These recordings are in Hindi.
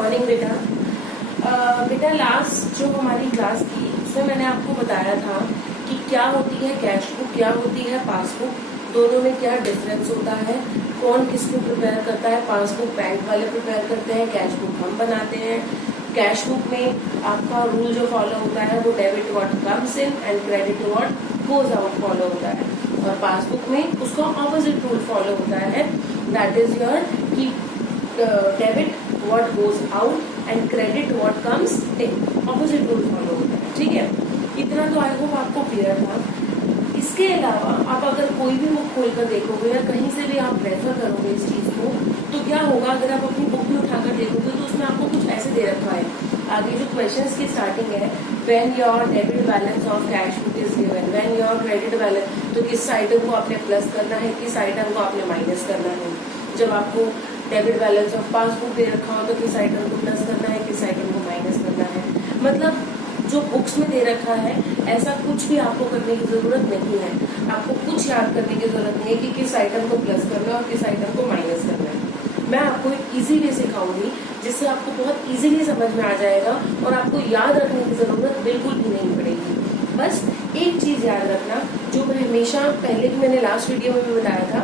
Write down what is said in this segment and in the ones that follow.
मॉर्निंग बेटा। बेटा लास्ट जो हमारी क्लास थी उसमें मैंने आपको बताया था कि क्या होती है कैश बुक, क्या होती है पासबुक, दोनों में क्या डिफरेंस होता है, कौन किसको प्रिपेयर करता है। पासबुक बैंक वाले प्रिपेयर करते हैं, कैश बुक हम बनाते हैं। कैश बुक में आपका रूल जो फॉलो होता है वो debit what comes in and credit what goes out follow होता है, और पासबुक में उसका ऑपोजिट रूल फॉलो होता है, दैट इज योर कि debit what goes out and credit what comes in, opposite rule follow होता है। ठीक है, इतना तो आई होप आपको क्लियर था। इसके अलावा आप अगर कोई भी बुक खोलकर देखोगे या कहीं से भी आप रेफर करोगे इस चीज को, तो क्या होगा, अगर आप अपनी बुक में उठाकर देखोगे तो उसमें आपको कुछ ऐसे दे रखा है। आगे जो क्वेश्चंस की स्टार्टिंग है, when your debit balance of cash book is given, when your credit balance, तो किस आइटम को आपने प्लस करना है, किस आइटम को आपने माइनस करना है। जब आपको डेबिट बैलेंस ऑफ पासबुक दे रखा हो तो किस आइटम को प्लस करना है, किस आइटम को माइनस करना है। मतलब जो बुक्स में दे रखा है ऐसा कुछ भी आपको करने की जरूरत नहीं है। आपको कुछ याद करने की जरूरत नहीं है कि किस आइटम को प्लस करना है और किस आइटम को माइनस करना है। मैं आपको एक इजी वे सिखाऊंगी जिससे आपको बहुत इजीली समझ में आ जाएगा और आपको याद रखने की जरूरत बिल्कुल भी नहीं पड़ेगी। बस एक चीज याद रखना, जो मैं हमेशा पहले भी मैंने लास्ट वीडियो में भी बताया था,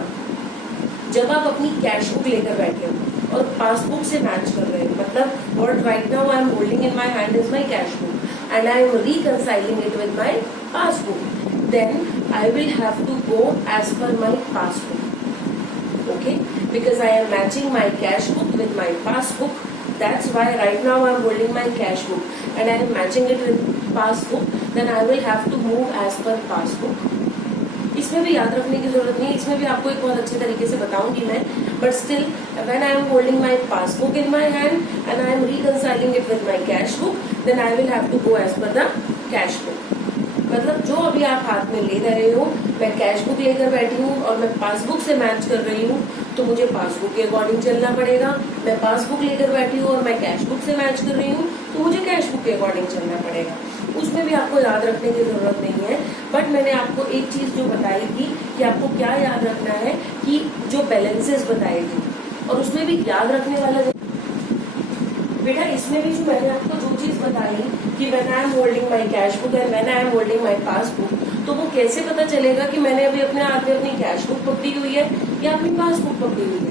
जब आप अपनी कैश बुक लेकर बैठे हो और पासबुक से मैच कर रहे हो, मतलब what right now I am holding in my hand is my cash book and I am reconciling it with my passbook, then I will have to go as per my passbook, okay, because I am matching my cash book with my passbook. That's why right now I am holding my cash book and I am matching it with passbook, then I will have to move as per passbook. इसमें भी याद रखने की जरूरत नहीं है, इसमें भी आपको एक बहुत अच्छे तरीके से बताऊंगी मैं, but still when I am holding my passbook in my hand and I am reconciling it with my cash book, then I will have to go as per the cash book. मतलब जो अभी आप हाथ में ले रहे हो, मैं कैश बुक लेकर बैठी हूँ और मैं पासबुक से मैच कर रही हूँ, तो मुझे पासबुक के अकॉर्डिंग चलना पड़ेगा। मैं पासबुक लेकर बैठी हूँ और मैं कैश बुक से मैच कर रही हूँ, तो मुझे कैश बुक के अकॉर्डिंग चलना पड़ेगा। उसमें भी आपको याद रखने की जरूरत नहीं है, बट मैंने आपको एक चीज जो बताई थी कि आपको क्या याद रखना है, कि जो बैलेंसेस बताए थे, और उसमें भी याद रखने वाला बेटा, इसमें भी जो मैंने आपको जो चीज बताई कि when I am holding my cash book and when I am holding my passbook, तो वो कैसे पता चलेगा कि मैंने अभी अपने हाथ में अपनी कैश बुक पकड़ी हुई है या अपनी पासबुक पकड़ी हुई है।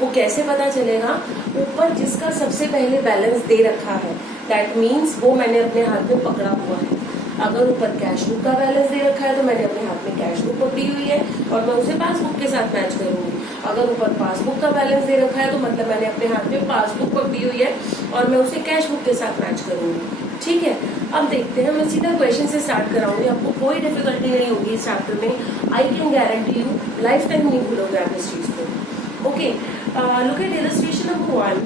वो कैसे पता चलेगा, ऊपर जिसका सबसे पहले बैलेंस दे रखा है, दैट मीन्स वो मैंने अपने हाथ में पकड़ा हुआ है। अगर ऊपर कैश बुक का बैलेंस दे रखा है तो मैंने अपने हाथ में कैश बुक पकड़ी हुई है और मैं उसे पासबुक के साथ मैच करूंगी। अगर ऊपर पासबुक का बैलेंस दे रखा है तो मतलब मैंने अपने हाथ में पासबुक पकड़ी हुई है और मैं उसे कैश बुक के साथ मैच करूंगी। ठीक है, अब देखते हैं, मैं सीधा क्वेश्चन से स्टार्ट कराऊंगी, आपको कोई डिफिकल्टी नहीं होगी इस चैप्टर में। I can guarantee you life time नहीं भूलोगे आप इस चीज को। Okay, look at illustration number 1.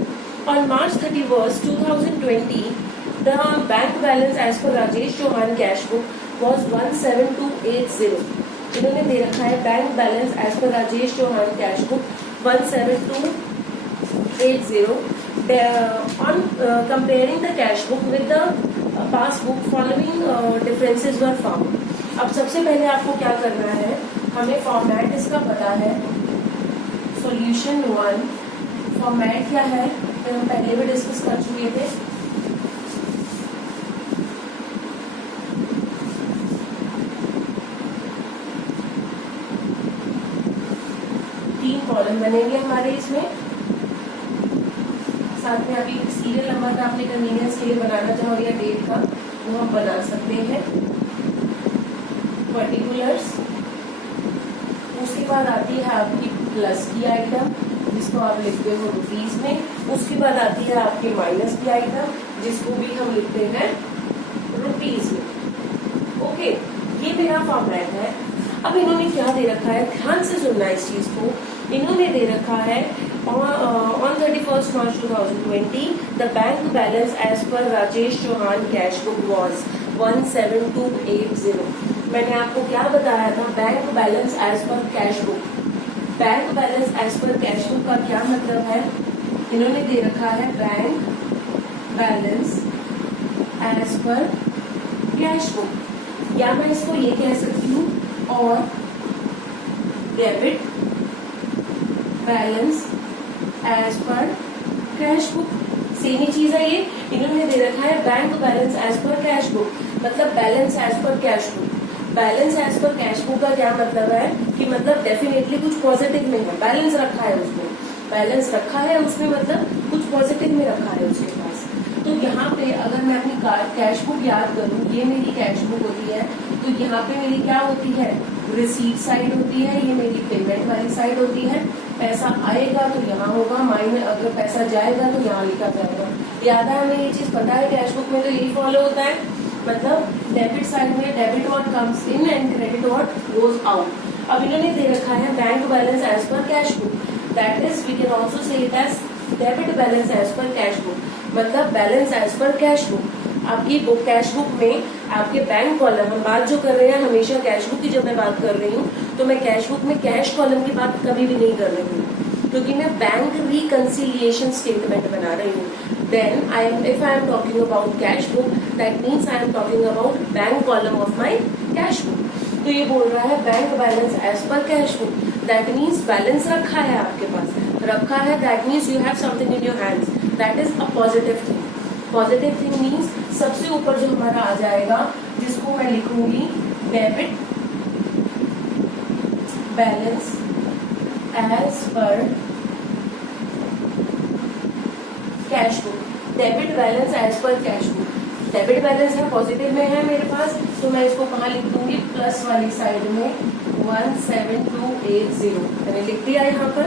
On March 31st, 2020, the bank balance as per Rajesh Chauhan cash book was 17280. इन्होंने दे रखा है bank balance as per Rajesh Chauhan cash book 17280. On comparing the cash book with the passbook, following differences were found. अब सबसे पहले आपको क्या करना है, हमें फॉर्मेट इसका पता है। सॉल्यूशन 1 फॉर्मेट क्या है, हम पहले भी डिस्कस कर चुके थे। तीन कॉलम बनेंगे हमारे इसमें, साथ में अभी सीरियल नंबर का आपने कन्वीनियंस के लिए बनाना चाहो या डेट का, वो हम बना सकते हैं। पर्टिकुलर्स, उसके बाद आती है आपकी प्लस की आइटम जिसको आप लिखते हो रुपीज में, उसके बाद आती है आपकी माइनस की आइटम जिसको भी हम लिखते हैं रुपीज में। ओके, ये मेरा फॉर्मेट है। अब इन्होंने क्या दे रखा है, ध्यान से सुनना इस चीज को। इन्होंने दे रखा है on 31st March 2020 the bank balance as per Rajesh Chauhan cash book was 17280. मैंने आपको क्या बताया था, bank balance as per cash book. Bank balance as per cash book का क्या मतलब है, इन्होंने दे रखा है bank balance as per cash book, या मैं इसको ये कह सकती हूँ और debit balance as per cash book same ही चीज है ये। इन्होंने दे रखा है bank balance as per cash book, मतलब balance as per cash book. Balance as per cash book का क्या मतलब है कि मतलब डेफिनेटली कुछ पॉजिटिव में है, बैलेंस रखा है उसमें, बैलेंस रखा है उसमें मतलब कुछ पॉजिटिव में रखा है उसके पास। तो यहाँ पे अगर मैं अपनी कैश बुक याद करूँ, ये मेरी कैश बुक होती है, तो यहाँ पे मेरी क्या होती है, रिसीट साइड होती है, ये मेरी पेमेंट वाली साइड होती है। पैसा आएगा तो यहाँ होगा, माइनस अगर पैसा जाएगा तो यहाँ लिखा जाएगा। याद है हमें ये चीज, पता है कैश बुक में तो यही फॉलो होता है, मतलब डेबिट साइड में debit what comes in and credit what goes out. अब इन्होंने दे रखा है bank balance as per cash book, that is we can also say it as debit balance as per cash book, मतलब balance as per cash book. आपकी बुक कैश बुक में आपके बैंक कॉलम, हम बात जो कर रहे हैं हमेशा कैश बुक की जब मैं बात कर रही हूँ तो मैं कैश बुक में कैश कॉलम की बात कभी भी नहीं कर रही हूँ, क्योंकि मैं बैंक रिकंसिलिएशन स्टेटमेंट बना रही हूँ। Then if I am talking about cash book, that means I am talking about bank column of my cash book. तो ये बोल रहा है bank balance as per cash book, that means balance रखा है आपके पास, रखा है that means you have something in your hands, that is a positive thing. Positive thing means सबसे ऊपर जो हमारा आ जाएगा, जिसको मैं लिखूंगी debit balance as per cash book, debit balance as per cash book. Debit balance है, पॉजिटिव में है मेरे पास, तो मैं इसको कहाँ लिख दूंगी, प्लस वाली साइड में 17280 मैंने लिख दिया यहाँ पर।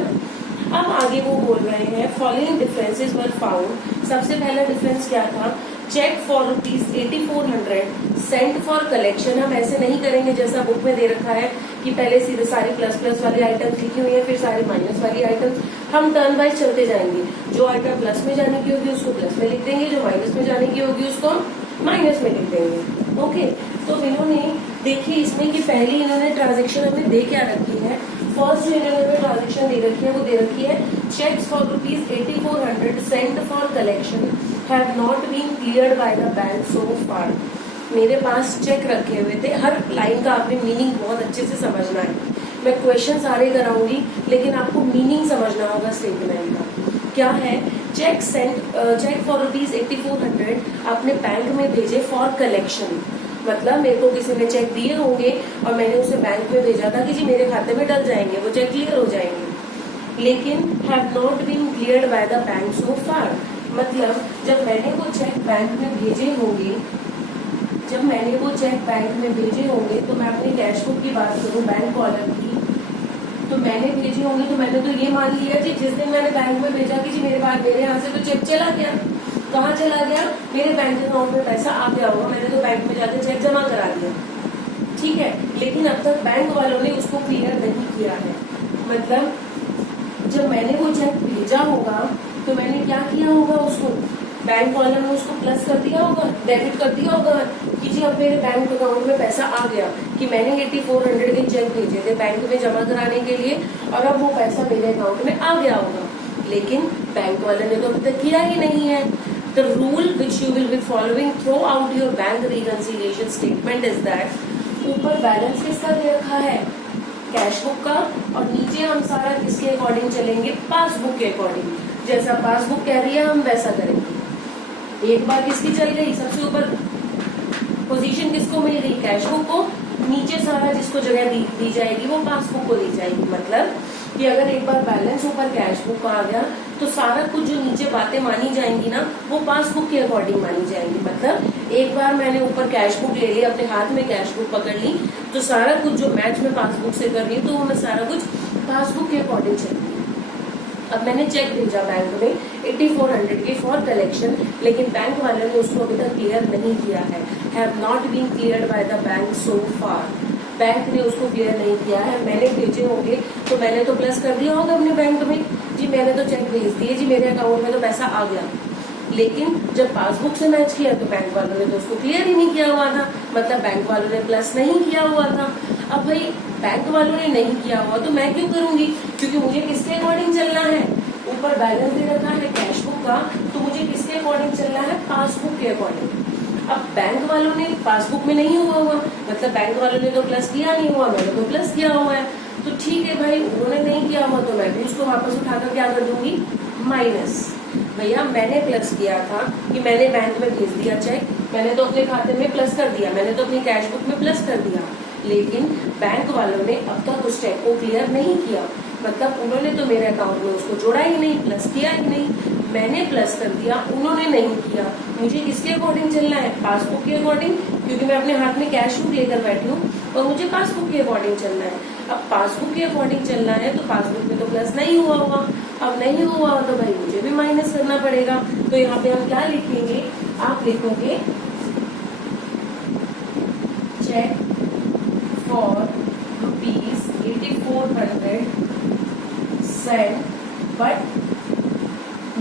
अब आगे वो बोल रहे हैं फॉलोइंग डिफरेंसेस वर फाउंड। सबसे पहला डिफरेंस क्या था, cheque for ₹8400 sent for collection. हम ऐसे नहीं करेंगे जैसा बुक में दे रखा है कि पहले सीधे सारी प्लस प्लस वाली आइटम्स लिखी हुई है, फिर सारी माइनस वाली आइटम्स। हम टर्न वाइज चलते जाएंगे, जो आइटम प्लस में जाने की होगी उसको प्लस में लिख देंगे, जो माइनस में जाने की होगी उसको माइनस में लिख देंगे। ओके, तो इन्होंने देखिए इसमें कि पहली इन्होंने ट्रांजेक्शन हमें दे क्या रखी है, फर्स्ट जो इन्होंने ट्रांजेक्शन दे रखी है वो दे रखी है cheques for ₹8400 sent for collection have not been cleared by the bank so far. मेरे पास चेक रखे हुए थे, हर लाइन का आपने मीनिंग बहुत अच्छे से समझना है। मैं क्वेश्चन सारे कराऊंगी लेकिन आपको मीनिंग समझना होगा स्टेटमेंट का क्या है। चेक फॉर ₹8400 आपने बैंक में भेजे फॉर कलेक्शन, मतलब मेरे को किसी ने चेक दिए होंगे और मैंने उसे बैंक में भेजा था कि जी मेरे खाते में डल जाएंगे, वो चेक क्लियर हो जाएंगे, लेकिन have not been cleared by the bank so far. मतलब जब मैंने वो चेक बैंक में भेजे होंगे, जब मैंने वो चेक बैंक में भेजे होंगे तो मैं अपनी कैश बुक की बात करूं, बैंक कॉलम की, तो मैंने भेजे होंगे तो मैंने तो ये मान लिया जी जिस दिन मैंने बैंक में भेजा कि जी मेरे यहाँ से तो चेक चला गया। कहाँ चला गया, मेरे बैंक अकाउंट में पैसा आ गया होगा, मैंने तो बैंक में जाकर चेक जमा करा दिया, ठीक है। लेकिन अब तक बैंक वालों ने उसको क्लियर नहीं किया है। मतलब जब मैंने वो चेक भेजा होगा तो मैंने क्या किया होगा, उसको बैंक कॉलम में उसको प्लस कर दिया होगा, डेबिट कर दिया होगा कि जी अब मेरे बैंक अकाउंट में पैसा आ गया, कि मैंने 8400 के चेक भेजे थे बैंक में जमा कराने के लिए और अब वो पैसा मेरे अकाउंट में आ गया होगा। लेकिन बैंक वाले ने तो अभी तक किया ही नहीं है। The rule which you will be following throughout your bank reconciliation statement is that ऊपर बैलेंस किसका दे रखा है, कैश बुक का, और नीचे हम सारा किसके अकॉर्डिंग चलेंगे, पासबुक के अकॉर्डिंग। जैसा पासबुक कह रही है हम वैसा करेंगे। एक बार किसकी चल गई, सबसे ऊपर पोजीशन किसको मिल गई, कैश बुक को, नीचे सारा जिसको जगह दी जाएगी वो पासबुक को दी जाएगी। मतलब कि अगर एक बार बैलेंस ऊपर कैश बुक का आ गया तो सारा कुछ जो नीचे बातें मानी जाएंगी ना वो पासबुक के अकॉर्डिंग मानी जाएंगी। मतलब एक बार मैंने ऊपर कैश बुक ले ली, अपने हाथ में कैश बुक पकड़ ली, तो सारा कुछ जो मैच में पासबुक से कर रही हूँ तो वो मैं सारा कुछ पासबुक के अकॉर्डिंग चल। अब मैंने चेक भेजा बैंक में 8400 के फॉर कलेक्शन, लेकिन बैंक वाले ने उसको अभी तक क्लियर नहीं किया है, have not been cleared by the bank so far. Bank ने उसको क्लियर नहीं किया है। मैंने भेजे होंगे तो मैंने तो प्लस कर दिया होगा अपने बैंक में, जी मैंने तो चेक भेज दिए, जी मेरे अकाउंट में तो पैसा आ गया। लेकिन जब पासबुक से मैच किया तो बैंक वालों ने तो उसको क्लियर ही नहीं किया हुआ था, मतलब बैंक वालों ने प्लस नहीं किया हुआ था। अब भाई बैंक वालों ने नहीं किया हुआ तो मैं क्यों करूंगी, क्योंकि मुझे किसके अकॉर्डिंग चलना है, ऊपर बैलेंस दे रखा है कैश बुक का, तो मुझे किसके अकॉर्डिंग चलना है, पासबुक के अकॉर्डिंग। अब बैंक वालों ने पासबुक में नहीं हुआ, मतलब बैंक वालों ने तो प्लस किया नहीं हुआ, मैंने तो प्लस किया हुआ है, तो ठीक है भाई उन्होंने नहीं किया हुआ तो मैं भी उसको वापस उठाकर क्या कर दूंगी, माइनस। भैया मैंने प्लस किया था कि मैंने बैंक में भेज दिया चेक, मैंने तो अपने खाते में प्लस कर दिया, मैंने तो अपनी कैश बुक में प्लस कर दिया, लेकिन बैंक वालों ने अब तक उस चेक को क्लियर नहीं किया। मतलब उन्होंने तो मेरे अकाउंट में उसको जोड़ा ही नहीं, प्लस किया ही नहीं। मैंने प्लस कर दिया, उन्होंने नहीं किया। मुझे किसके अकॉर्डिंग चलना है? पासबुक के अकॉर्डिंग, क्योंकि मैं अपने हाथ में कैश बुक लेकर बैठी हूँ और मुझे पासबुक के अकॉर्डिंग चलना है। अब पासबुक के अकॉर्डिंग चलना है तो पासबुक में तो प्लस नहीं हुआ होगा, अब नहीं हुआ तो भाई मुझे भी माइनस करना पड़ेगा। तो यहाँ पे हम क्या लिखेंगे? आप लिखोगे cheque for ₹8400 send but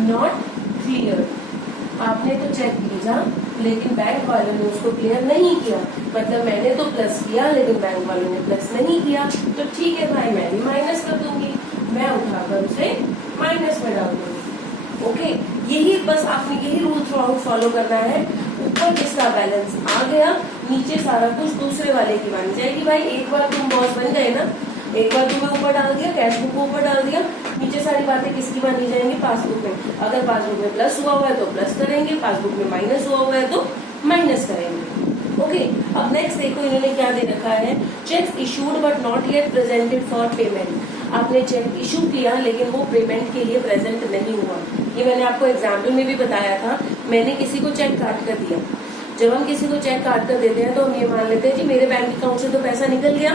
not clear. आपने तो चेक भेजा लेकिन बैंक वालों ने उसको क्लियर नहीं किया। मतलब मैंने तो प्लस किया लेकिन बैंक वालों ने प्लस नहीं किया। तो ठीक है भाई, मैं भी माइनस कर दूंगी, मैं उठाकर उसे माइनस में डाल दूंगी। ओके, यही बस आपने यही रूल थ्रू आउट फॉलो करना है। ऊपर किसका बैलेंस आ गया, नीचे सारा कुछ दूसरे वाले की बन जाएगी। भाई एक बार तुम बॉस बन गए ना, एक बार तुम्हें ऊपर डाल दिया, कैश बुक को ऊपर डाल दिया, नीचे सारी बातें किसकी बनी जाएंगी? पासबुक में। अगर पासबुक में प्लस हुआ हुआ है तो प्लस करेंगे, पासबुक में माइनस हुआ हुआ है तो माइनस करेंगे। ओके, अब नेक्स्ट देखो इन्होंने क्या दे रखा है, check issued but not yet presented for payment. आपने चेक इशू किया लेकिन वो पेमेंट के लिए प्रेजेंट नहीं हुआ। ये मैंने आपको एग्जाम्पल में भी बताया था। मैंने किसी को चेक काट कर दिया। जब हम किसी को चेक काट कर देते हैं तो हम ये मान लेते हैं कि मेरे बैंक अकाउंट से तो पैसा निकल गया,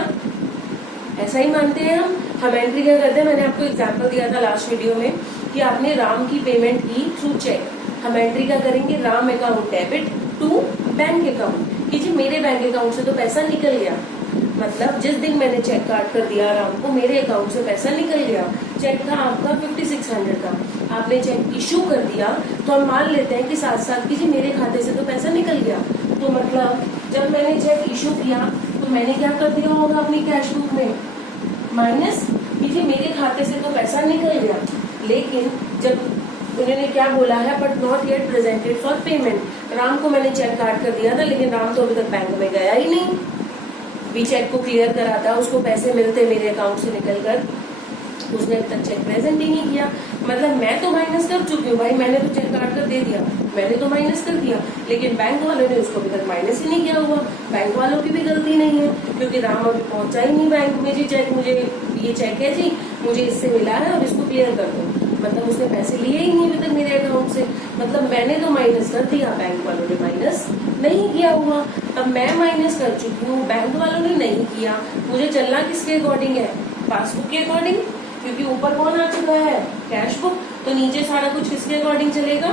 ऐसा ही मानते हैं हम एंट्री क्या करते हैं? मैंने आपको एग्जांपल दिया था लास्ट वीडियो में कि आपने राम की पेमेंट की थ्रू चेक। हम एंट्री क्या करेंगे? Ram account debit to bank account, कि जी मेरे बैंक अकाउंट से तो पैसा निकल गया। मतलब जिस दिन मैंने चेक काट कर दिया राम को, मेरे अकाउंट से पैसा निकल गया। चेक था आपका 5600 का, आपने चेक इशू कर दिया तो हम मान लेते हैं कि साथ साथ कि जी मेरे खाते से तो पैसा निकल गया। तो मतलब जब मैंने चेक इशू किया तो मैंने क्या कर दिया होगा अपनी कैश बुक में? माइनस, कि जी मेरे खाते से तो पैसा निकल गया। लेकिन जब उन्होंने क्या बोला है, but not yet presented for payment. Ram को मैंने चेक काट कर दिया था लेकिन राम तो अभी तक बैंक में गया ही नहीं, भी चेक को क्लियर करा था, उसको पैसे मिलते मेरे अकाउंट से निकल कर, उसने अभी तक चेक प्रेजेंट ही नहीं किया। मतलब मैं तो माइनस कर चुकी हूँ भाई, मैंने तो चेक काट कर दे दिया, मैंने तो माइनस कर दिया, लेकिन बैंक वालों ने उसको अभी तक माइनस ही नहीं किया हुआ। बैंक वालों की भी गलती नहीं है क्योंकि राम अभी पहुंचा ही नहीं बैंक में, जी चेक मुझे ये चेक है जी, मुझे इससे मिला है और इसको क्लियर कर दो। मतलब उसने पैसे लिए ही नहीं अभी तक मेरे अकाउंट से। मतलब मैंने तो माइनस कर दिया, बैंक वालों ने माइनस नहीं किया हुआ। अब मैं माइनस कर चुकी हूँ, बैंक वालों ने नहीं किया। मुझे चलना किसके अकॉर्डिंग है? पासबुक के अकॉर्डिंग, क्योंकि ऊपर कौन आ चुका है? Cash book. तो नीचे सारा कुछ किसके अकॉर्डिंग चलेगा?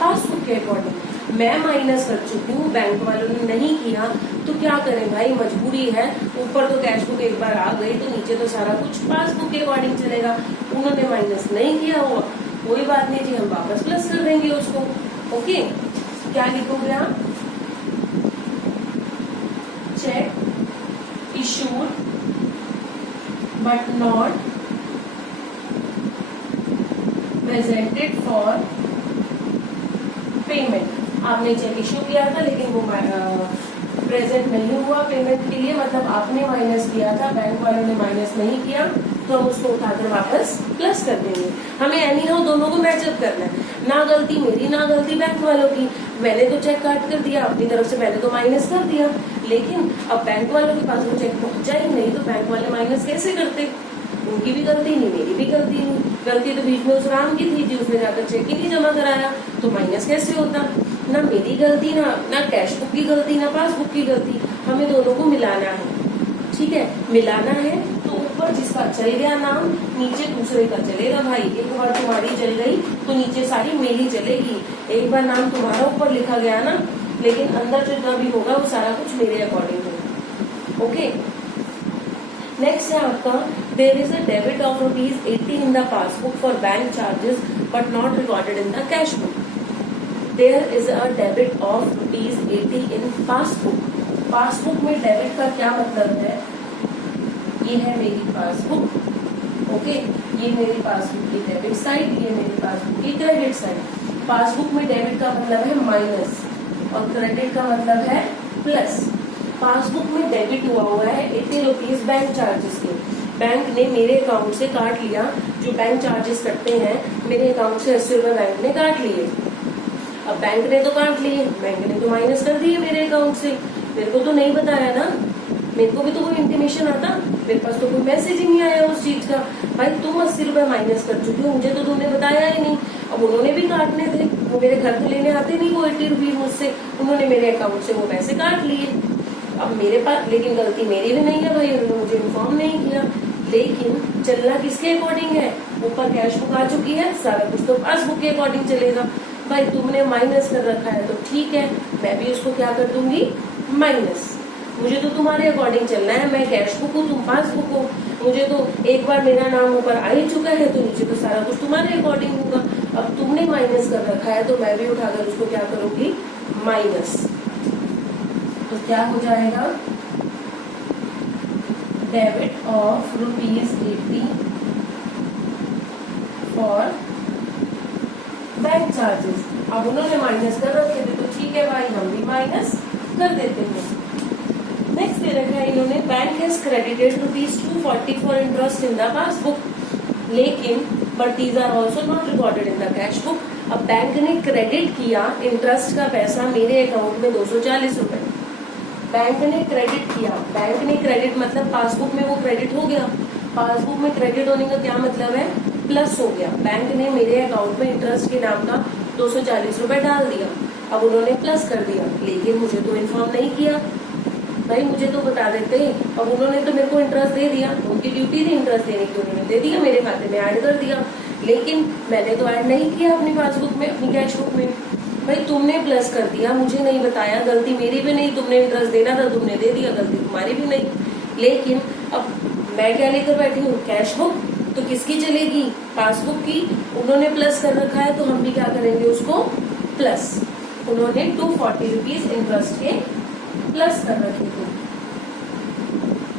पासबुक के अकॉर्डिंग। मैं माइनस कर चुकी हूँ, बैंक वालों ने नहीं किया, तो क्या करें भाई, मजबूरी है। ऊपर तो कैश बुक एक बार आ गई तो नीचे तो सारा कुछ पासबुक के अकॉर्डिंग चलेगा। उन्होंने माइनस नहीं किया हुआ, कोई बात नहीं जी, हम वापस प्लस कर देंगे उसको। ओके, क्या लिखोगे आप? Check issued but not presented for payment. आपने चेक इशू किया था लेकिन वो प्रेजेंट नहीं हुआ पेमेंट के लिए, मतलब आपने माइनस किया था, बैंक वालों ने माइनस नहीं किया, तो हम उसको उठाकर वापस प्लस कर देंगे। हमें एनी हाउ दोनों को मैचअप करना है, ना गलती मेरी ना गलती बैंक वालों की। मैंने तो चेक काट कर दिया अपनी तरफ से, मैंने तो माइनस कर दिया, लेकिन अब बैंक वालों के पास वो चेक पहुंचा ही नहीं, तो बैंक वाले माइनस कैसे करते? उनकी भी गलती नहीं, मेरी भी गलती नहीं। गलती तो बीच में उस राम की थी, उसने जाकर चेक ही नहीं जमा कराया, तो माइनस कैसे होता? ना मेरी गलती, ना कैश बुक की गलती, ना पासबुक की गलती। हमें दोनों को मिलाना है, ठीक है? मिलाना है तो ऊपर जिसका चल गया नाम, नीचे दूसरे का चलेगा। भाई एक बार तुम्हारी चल गई तो नीचे सारी मेरी चलेगी। एक बार नाम तुम्हारा ऊपर लिखा गया ना, लेकिन अंदर जितना भी होगा वो सारा कुछ मेरे अकॉर्डिंग होगा। ओके, नेक्स्ट है आपका, there is a debit of ₹80 in the passbook for bank charges but not recorded in the cash book. There is a debit of ₹80 in passbook. Passbook में डेबिट का क्या मतलब है? ये है मेरी पासबुक, ओके, ये मेरी पासबुक की डेबिट साइड, ये मेरी पासबुक की क्रेडिट साइड। पासबुक में डेबिट का मतलब है माइनस और क्रेडिट का मतलब है प्लस। पासबुक में डेबिट हुआ है ₹80 बैंक चार्जेस के, बैंक ने मेरे अकाउंट से काट लिया, जो बैंक चार्जेस कटते हैं मेरे अकाउंट से 80 रुपए बैंक ने काट लिए। अब बैंक ने तो काट लिए, बैंक ने तो माइनस कर दिए मेरे अकाउंट से, मेरे को तो नहीं बताया ना, मेरे को भी तो कोई इंटीमेशन आता, मेरे पास तो कोई मैसेज ही नहीं आया उस चीज का। भाई तुम 80 रुपए माइनस कर चुकी हो, मुझे तो तुमने बताया ही नहीं। अब उन्होंने भी काटने थे, वो मेरे घर तो लेने आते नहीं वो 80 रुपीज मुझसे, उन्होंने मेरे अकाउंट से वो पैसे काट लिए। अब मेरे पास, लेकिन गलती मेरी भी नहीं है भाई, उन्होंने मुझे इन्फॉर्म नहीं किया। लेकिन चलना किसके अकॉर्डिंग है, ऊपर कैश बुक आ चुकी है, सारा कुछ तो पासबुक के अकॉर्डिंग चलेगा। भाई तुमने माइनस कर रखा है तो ठीक है, मैं भी उसको क्या कर दूंगी, माइनस। मुझे तो तुम्हारे अकॉर्डिंग चलना है, मैं कैश बुक हूँ, तुम पासबुक हो, मुझे तो एक बार मेरा नाम ऊपर आ ही चुका है तो नीचे तो सारा कुछ तुम्हारे अकॉर्डिंग होगा। अब तुमने माइनस कर रखा है तो मैं भी उठाकर उसको क्या करूंगी, माइनस। तो क्या हो जाएगा, debit of ₹80 for bank charges. अब उन्होंने माइनस कर रखे थे तो ठीक है भाई, हम भी माइनस कर देते हैं। नेक्स्ट दे रखा है इन्होंने, bank has credited ₹240 for interest in the passbook, लेकिन but these are also not recorded in the cash book. अब बैंक ने क्रेडिट किया इंटरेस्ट का पैसा मेरे अकाउंट में 240 रुपए, बैंक ने क्रेडिट किया, बैंक ने क्रेडिट मतलब पासबुक में वो क्रेडिट हो गया। पासबुक में क्रेडिट होने का क्या मतलब है, प्लस हो गया। बैंक ने मेरे अकाउंट में इंटरेस्ट के नाम का 240 रुपए डाल दिया, अब उन्होंने प्लस कर दिया, लेकिन मुझे तो इन्फॉर्म नहीं किया। भाई मुझे तो बता देते, अब उन्होंने तो मेरे को इंटरेस्ट दे दिया, उनकी ड्यूटी थी इंटरेस्ट देने की, उन्होंने दे दिया, मेरे खाते में ऐड कर दिया, लेकिन मैंने तो ऐड नहीं किया अपनी पासबुक में, अपनी कैश बुक में। भाई तुमने प्लस कर दिया, मुझे नहीं बताया, गलती मेरी भी नहीं, तुमने इंटरेस्ट देना था तुमने दे दिया, गलती तुम्हारी भी नहीं। लेकिन अब मैं क्या लेकर बैठी हूँ, कैश बुक, तो किसकी चलेगी, पासबुक की। उन्होंने प्लस कर रखा है तो हम भी क्या करेंगे उसको प्लस। उन्होंने 240 रुपीज इंटरेस्ट के प्लस कर रखे थे,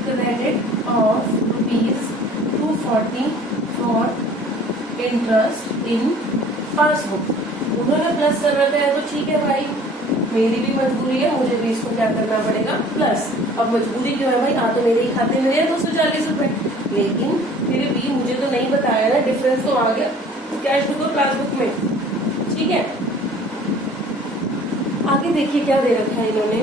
credit of ₹240 for interest in passbook. उन्होंने प्लस कर रखा है तो ठीक है भाई, मेरी भी मजबूरी है, मुझे भी इसको क्या करना पड़ेगा, प्लस। अब मजबूरी क्यों है भाई, आ तो मेरे ही खाते में है 240 रुपए, लेकिन फिर भी मुझे तो नहीं बताया ना, डिफरेंस तो आ गया कैश बुक और पासबुक में, ठीक है। आगे देखिए क्या दे रखा है इन्होंने,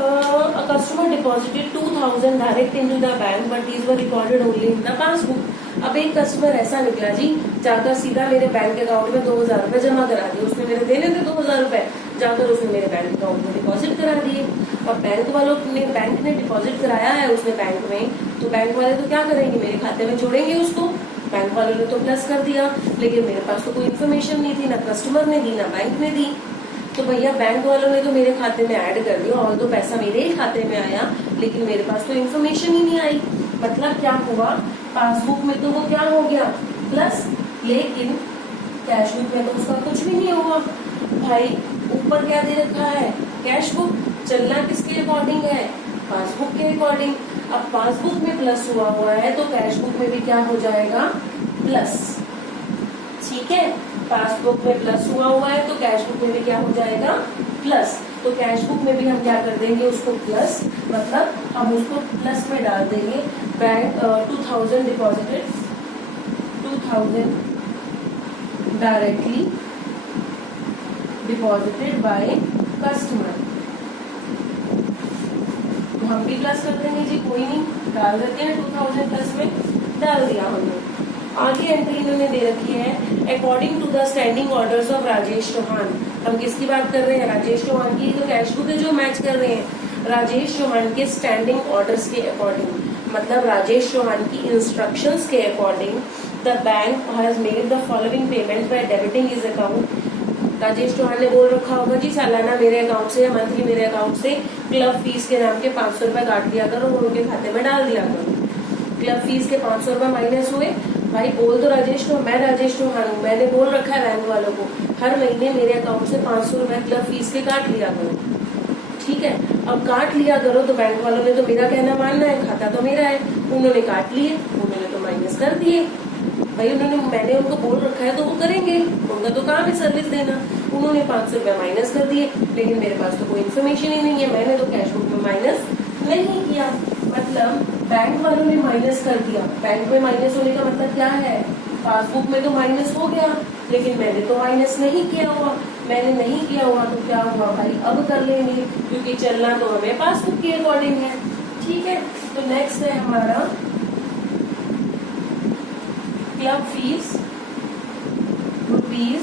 a customer deposited 2000 direct into the bank but these were recorded only in the passbook। अब एक कस्टमर ऐसा निकला जी, जाकर सीधा मेरे बैंक अकाउंट में 2000 रुपए जमा करा दिए, उसने मेरे देने थे 2000 रुपए, जाकर उसने मेरे बैंक अकाउंट में डिपॉजिट करा दिए। अब बैंक ने डिपॉजिट कराया है उसने बैंक में, तो बैंक वाले तो क्या करेंगे, मेरे खाते में जोड़ेंगे उसको। बैंक वालों ने तो प्लस कर दिया, लेकिन मेरे पास तो कोई इन्फॉर्मेशन नहीं थी, ना कस्टमर ने दी ना बैंक ने दी। तो भैया बैंक वालों ने तो मेरे खाते में ऐड कर दिया, और तो पैसा मेरे ही खाते में आया, लेकिन मेरे पास तो इन्फॉर्मेशन ही नहीं आई। मतलब क्या हुआ, पासबुक में तो वो क्या हो गया, प्लस, लेकिन कैश बुक में तो उसका कुछ भी नहीं हुआ। भाई ऊपर क्या दे रखा है, कैश बुक, चलना किसके अकॉर्डिंग है, पासबुक के अकॉर्डिंग। अब पासबुक में प्लस हुआ है तो कैश बुक में भी क्या हो जाएगा, प्लस, ठीक है। पासबुक में प्लस हुआ है तो कैश बुक में भी क्या हो जाएगा, प्लस। तो कैश बुक में भी हम क्या कर देंगे उसको प्लस, मतलब हम उसको प्लस में डाल देंगे। Bank 2000 deposited, 2000 directly deposited by customer, तो हम भी प्लस कर देंगे जी, कोई नहीं, डाल देते हैं 2000 प्लस में, डाल दिया हमने। आगे एंट्री इन्होंने दे रखी है, according to the standing orders of Rajesh Chauhan. हम किसकी बात कर रहे हैं, राजेश चौहान की। तो कैश बुक है जो मैच कर रहे हैं, राजेश चौहान के स्टैंडिंग ऑर्डर्स के अकॉर्डिंग, मतलब राजेश चौहान की इंस्ट्रक्शंस के according, the bank has made the following payment by debiting his account. Rajesh Chauhan ने बोल रखा होगा जी सालाना मेरे अकाउंट से या मंथली मेरे अकाउंट से क्लब फीस के नाम के 500 रुपए काट दिया करो और उनके खाते में डाल दिया करो। क्लब फीस के 500 रुपए माइनस हुए, भाई बोल तो राजेश को, मैं राजेश चौहान हूँ, मैंने बोल रखा है बैंक वालों को हर महीने मेरे अकाउंट से 500 रुपए क्लब फीस के काट लिया करो, ठीक है। अब काट लिया करो तो बैंक वालों ने तो मेरा कहना मानना है, खाता तो मेरा है, उन्होंने काट लिए, उन्होंने तो माइनस कर दिए। भाई मैंने उनको बोल रखा है तो वो करेंगे, उनका तो काम है सर्विस देना। उन्होंने 500 रुपए माइनस कर दिए, लेकिन मेरे पास तो कोई इन्फॉर्मेशन ही नहीं है, मैंने तो कैश बुक में माइनस नहीं किया। मतलब बैंक वालों ने माइनस कर दिया। बैंक में माइनस होने का मतलब क्या है, पासबुक में तो माइनस हो गया, लेकिन मैंने तो माइनस नहीं किया हुआ। मैंने नहीं किया हुआ तो क्या हुआ भाई, अब कर लेंगे, क्योंकि चलना तो हमें पासबुक के अकॉर्डिंग है। ठीक है, तो नेक्स्ट है हमारा क्लब फीस रुपीज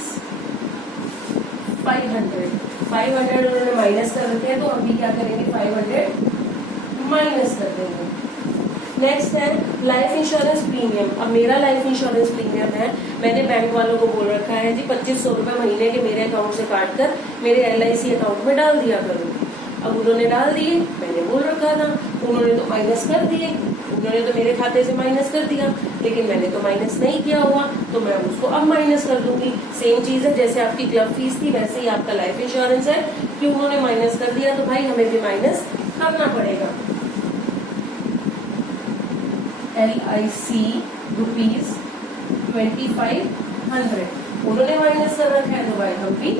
500 उन्होंने माइनस कर रखे हैं, तो हम भी क्या करेंगे, 500 माइनस कर देंगे। नेक्स्ट है लाइफ इंश्योरेंस प्रीमियम। अब मेरा लाइफ इंश्योरेंस प्रीमियम है, मैंने बैंक वालों को बोल रखा है जी 2500 रुपए महीने के मेरे अकाउंट से काट कर मेरे LIC अकाउंट में डाल दिया करो। अब उन्होंने डाल दिए, मैंने बोल रखा था, उन्होंने तो माइनस कर दिए, उन्होंने तो मेरे खाते से माइनस कर दिया, लेकिन मैंने तो माइनस नहीं किया हुआ, तो मैं उसको अब माइनस कर दूंगी। सेम चीज है, जैसे आपकी क्लब फीस थी वैसे ही आपका लाइफ इंश्योरेंस है कि उन्होंने माइनस कर दिया तो भाई हमें भी माइनस करना पड़ेगा। LIC रुपीज 2500 उन्होंने माइनस कर रखा है, तो भाई हम भी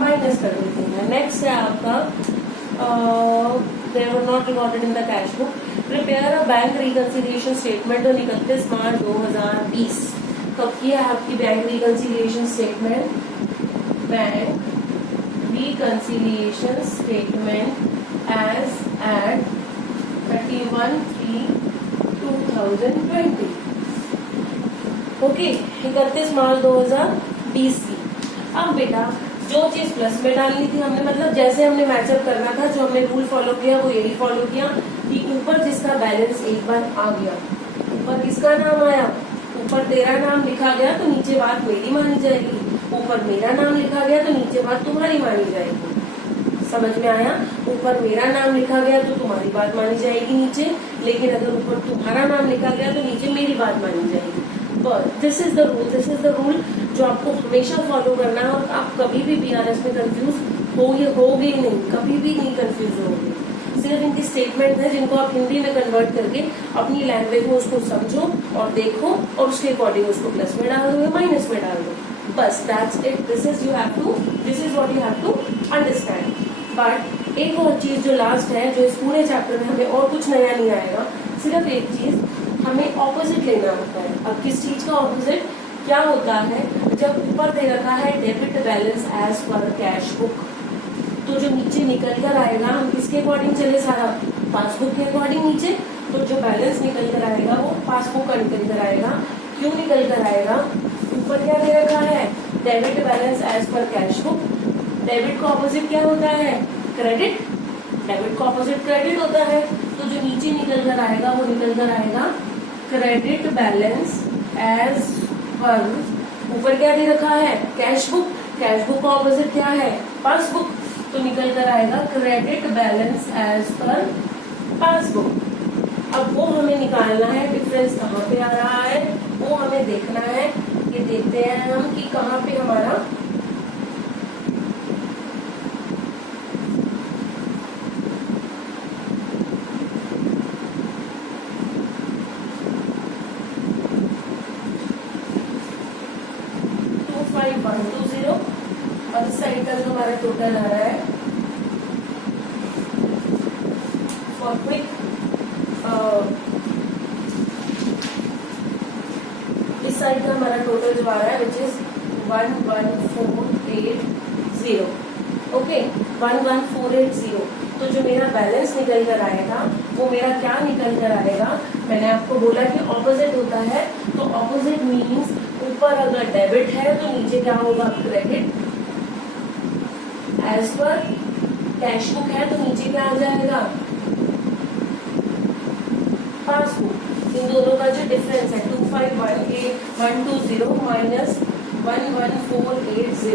माइनस कर देते हैं। नेक्स्ट है आपका they were not recorded in the cash book. Prepare a bank reconciliation statement on 31 March 2020। कब की है आपकी bank reconciliation statement? Bank reconciliation statement as at 31/3/2020। Okay, 31 March 2020 की। अब बेटा जो चीज प्लस में डालनी थी हमने, मतलब जैसे हमने मैचअप करना था, जो हमने रूल फॉलो किया वो यही फॉलो किया कि ऊपर जिसका बैलेंस एक बार आ गया, ऊपर किसका नाम आया, ऊपर तेरा नाम लिखा गया तो नीचे बात मेरी मानी जाएगी, ऊपर मेरा नाम लिखा गया तो नीचे बात तुम्हारी मानी जाएगी। समझ में आया? ऊपर मेरा नाम लिखा गया तो तुम्हारी बात मानी जाएगी नीचे, लेकिन अगर ऊपर तुम्हारा नाम लिखा गया तो नीचे मेरी बात मानी जाएगी। दिस इज द रूल जो आपको हमेशा फॉलो करना है, और आप कभी भी BRS में कंफ्यूज होगे ही नहीं, कभी भी नहीं कंफ्यूज होगे। सिर्फ इनकी स्टेटमेंट है जिनको आप हिंदी में कन्वर्ट करके अपनी लैंग्वेज में उसको समझो और देखो, और उसके अकॉर्डिंग उसको प्लस में डाल दो या माइनस में डाल दो, बस that's it. This is what you have to understand. But एक और चीज जो लास्ट है, जो इस पूरे चैप्टर में हमें और कुछ नया नहीं आएगा, सिर्फ एक चीज हमें ऑपोजिट लेना होता है। अब किस चीज का ऑपोजिट क्या होता है, जब ऊपर दे रखा है debit balance as per cash book, तो जो नीचे निकल कर आएगा, हम किसके अकॉर्डिंग चले, सारा पासबुक के अकॉर्डिंग नीचे, तो जो बैलेंस निकल कर आएगा वो पासबुक का निकल कर आएगा। क्यों निकल कर आएगा? ऊपर क्या दे रखा है, debit balance as per cash book. Debit का ऑपोजिट क्या होता है, क्रेडिट। डेबिट का ऑपोजिट क्रेडिट होता है, तो जो नीचे निकल कर आएगा वो निकल कर आएगा क्रेडिट बैलेंस एज पर, ऊपर क्या दे रखा है, कैश बुक। कैश बुक का ऑपोजिट क्या है, पासबुक, तो निकल कर आएगा credit balance as per passbook. अब वो हमें निकालना है, डिफरेंस कहाँ पे आ रहा है वो हमें देखना है। ये देखते हैं हम कि कहाँ पे हमारा और इस साइड का जो हमारा टोटल आ रहा है फॉर क्विक इस साइड का हमारा टोटल जो आ रहा है विच इज 11480। ओके, 11480। तो जो मेरा बैलेंस निकल कर आएगा वो मेरा क्या निकल कर आएगा, मैंने आपको बोला कि ऑपोजिट होता है, तो ऑपोजिट मीन्स ऊपर अगर डेबिट है तो नीचे क्या होगा, credit. As per cash book है तो नीचे क्या आ जाएगा, पासबुक। इन दोनों का जो डिफरेंस है 2518,120 माइनस 11480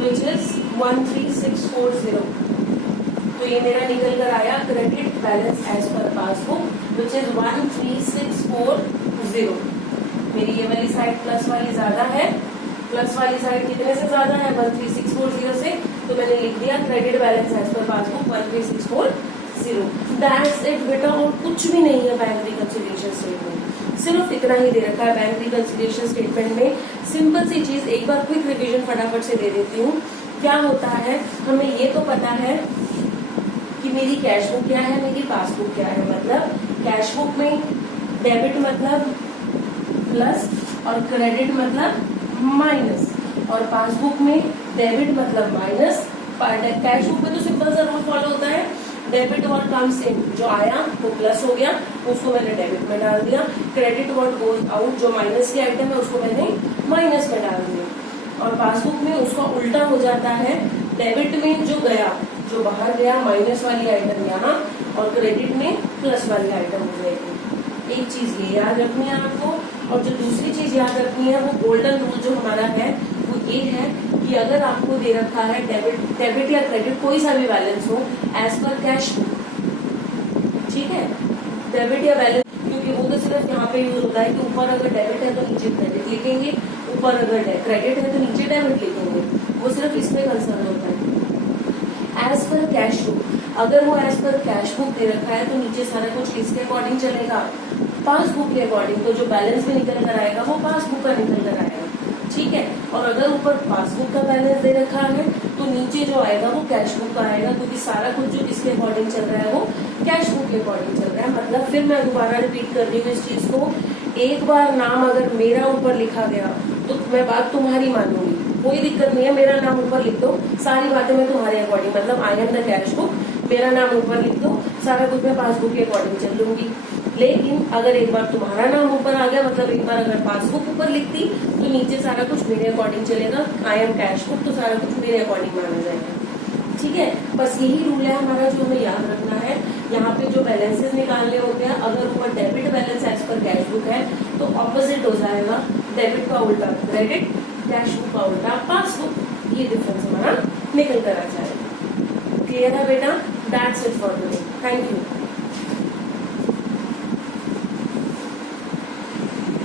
विच इज 13640। तो ये मेरा निकल कर आया credit balance as per passbook which is 13640। मेरी ये वाली साइड प्लस वाली ज्यादा है, प्लस वाली साइड कितने से ज्यादा है, 13640 से, तो मैंने लिख दिया credit balance as per passbook 13640। That's it बेटा, और कुछ भी नहीं है बैंक रिकंसिलिएशन स्टेटमेंट, सिर्फ इतना ही दे रखा है बैंक रिकंसिलिएशन स्टेटमेंट में। सिंपल सी चीज, एक बार क्विक रिवीजन फटाफट से दे देती हूँ। क्या होता है, हमें ये तो पता है कि मेरी कैश बुक क्या है, मेरी पासबुक क्या है, मतलब कैश बुक में डेबिट मतलब प्लस और क्रेडिट मतलब माइनस, और पासबुक में डेबिट मतलब माइनस। कैश बुक में तो सिंपल सा रूल फॉलो होता है, डेबिट व्हाट कम्स इन, जो आया वो प्लस हो गया, उसको मैंने डेबिट में डाल दिया। क्रेडिट व्हाट गोज आउट, जो माइनस की आइटम है उसको मैंने माइनस में डाल दिया। और पासबुक में उसका उल्टा हो जाता है, डेबिट में जो गया, जो बाहर गया माइनस वाली आइटम यहाँ, और क्रेडिट में प्लस वाली आइटम हो जाएगी। एक चीज ये याद रखनी है आपको। और जो दूसरी चीज याद रखनी है वो गोल्डन रूल जो हमारा है वो ये है कि अगर आपको दे रखा है डेबिट या क्रेडिट कोई सा भी बैलेंस हो एज पर कैश, ठीक है, डेबिट या बैलेंस, क्योंकि वो तो सिर्फ यहाँ पे यूज होता है कि ऊपर अगर डेबिट है तो नीचे क्रेडिट लिखेंगे, ऊपर अगर क्रेडिट है तो नीचे डेबिट लिखेंगे, वो सिर्फ इसमें कंसर्न होता है। एज पर कैश बुक, अगर वो एज पर कैश बुक दे रखा है तो नीचे सारा कुछ किसके अकॉर्डिंग चलेगा, पासबुक के अकॉर्डिंग। तो जो बैलेंस भी निकल कर आएगा वो पासबुक का निकल कर आएगा, ठीक है। और अगर ऊपर पासबुक का बैलेंस दे रखा है तो नीचे जो आएगा वो कैश बुक का आएगा, क्योंकि सारा कुछ जो किसके अकॉर्डिंग चल रहा है वो कैश बुक के अकॉर्डिंग चल रहा है। मतलब फिर मैं दोबारा रिपीट कर रही हूँ इस चीज को, एक बार नाम अगर मेरा ऊपर लिखा गया तो मैं बात तुम्हारी मानूंगी, कोई दिक्कत नहीं है, मेरा नाम ऊपर लिख दो, सारी बातें मैं तुम्हारे अकॉर्डिंग, मतलब I am the cash book, मेरा नाम ऊपर लिख दो, सारा कुछ मैं पासबुक के अकॉर्डिंग चल लूंगी। लेकिन अगर एक बार तुम्हारा नाम ऊपर आ गया, मतलब एक बार अगर पासबुक ऊपर लिखती तो नीचे सारा कुछ मेरे अकॉर्डिंग चलेगा, आई एम कैश बुक, तो सारा कुछ मेरे अकॉर्डिंग माना जाएगा, ठीक है। बस यही रूल है हमारा जो हमें याद रखना है। यहाँ पे जो बैलेंसेस निकालने होते हैं, अगर ऊपर debit balance as per cash book है तो ऑपोजिट हो जाएगा, डेबिट का उल्टा क्रेडिट, कैश बुक का उल्टा पासबुक, ये डिफरेंस हमारा निकल कर आ जाएगा। क्लियर है बेटा? That's it for today, thank you.